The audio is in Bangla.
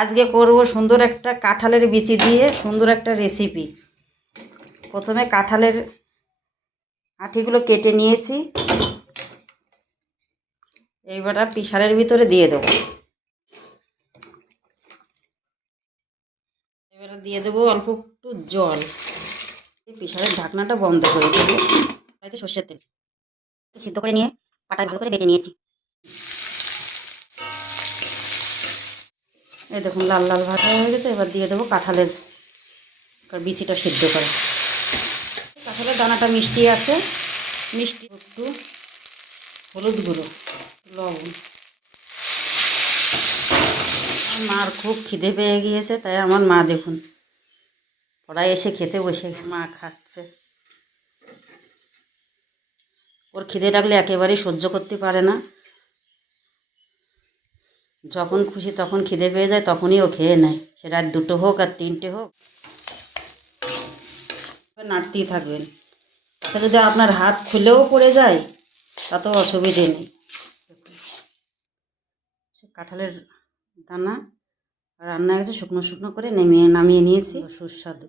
আজকে করব সুন্দর একটা কাঁঠালের বিচি দিয়ে সুন্দর একটা রেসিপি। প্রথমে কাঁঠালের আঠিগুলো কেটে নিয়েছি, এইবার পিশারের ভিতরে দিয়ে দেবো। এবারে দিয়ে দেবো অল্প একটু জল, পিশারের ঢাকনাটা বন্ধ করে দেবো। তাইতে সর্ষের তেল সিদ্ধ করে নিয়ে পাটায় ভালো করে বেটে নিয়েছি। এই দেখুন লাল লাল ভাজা হয়ে গেছে। এবার দিয়ে দেবো কাঁঠালের বিচিটা সিদ্ধ করে। কাঁঠালের দানাটা মিষ্টি আছে, মিষ্টি একটু হলুদ গুঁড়ো, লবণ। মার খুব খিদে পেয়ে গিয়েছে, তাই আমার মা দেখুন পড়ায় এসে খেতে বসে গেছে। মা খাচ্ছে। ওর খিদে লাগলে একেবারেই সহ্য করতে পারে না, যখন খুশি তখন খিদে পেয়ে যায় তখনই ও খেয়ে নেয়, সে রাত 2টো হোক আর 3টে হোক। নাড়তেই থাকবেন, তাতে যদি আপনার হাত খুলেও পড়ে যায় তাতেও অসুবিধে নেই। সে কাঁঠালের দানা রান্না হয়েছে, শুকনো শুকনো করে নামিয়ে নিয়েছি, সুস্বাদু।